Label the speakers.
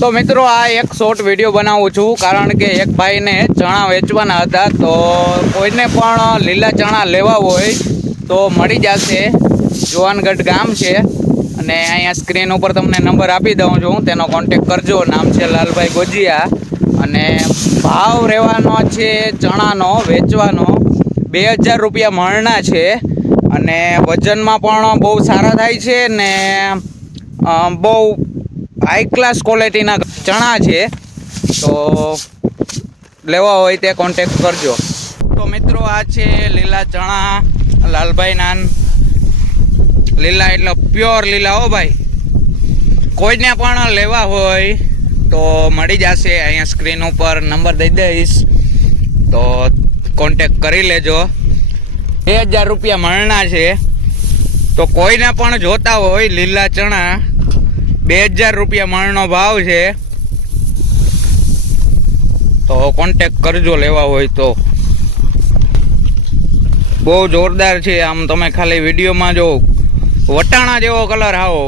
Speaker 1: તો મિત્રો આ એક શોર્ટ વીડિયો બનાવું છું, કારણ કે એક ભાઈને ચણા વેચવાના હતા. તો કોઈને પણ લીલા ચણા લેવા હોય તો મળી જશે. જુવાનગઢ ગામ છે. અને અહીંયા સ્ક્રીન ઉપર તમને નંબર આપી દઉં છું. તેનો કોન્ટેક કરજો. નામ છે લાલભાઈ ગોજિયા. અને ભાવ રહેવાનો છે ચણાનો, વેચવાનો બે હજાર રૂપિયા મણના છે. અને વજનમાં પણ બહુ સારા થાય છે ને બહુ હાઈ ક્લાસ ક્વોલિટીના ચણા છે, તો લેવા હોય તે કોન્ટેક કરજો. તો મિત્રો, આ છે લીલા ચણા, લાલભાઈ નાન. લીલા એટલે પ્યોર લીલા હો ભાઈ. કોઈને પણ લેવા હોય તો મળી જશે અહીંયા સ્ક્રીન ઉપર. નંબર દઈ દઈશ. તો કોન્ટેક કરી લેજો. બે હજાર રૂપિયા મળના છે. તો કોઈને પણ જોતા હોય લીલા ચણા બે હજાર રૂપિયા મણનો ભાવ છે. તો કોન્ટેક કરજો લેવા હોય તો. બહુ જોરદાર છે. આમ તમે ખાલી વિડીયોમાં જો વટાણા જેવો કલર આવો.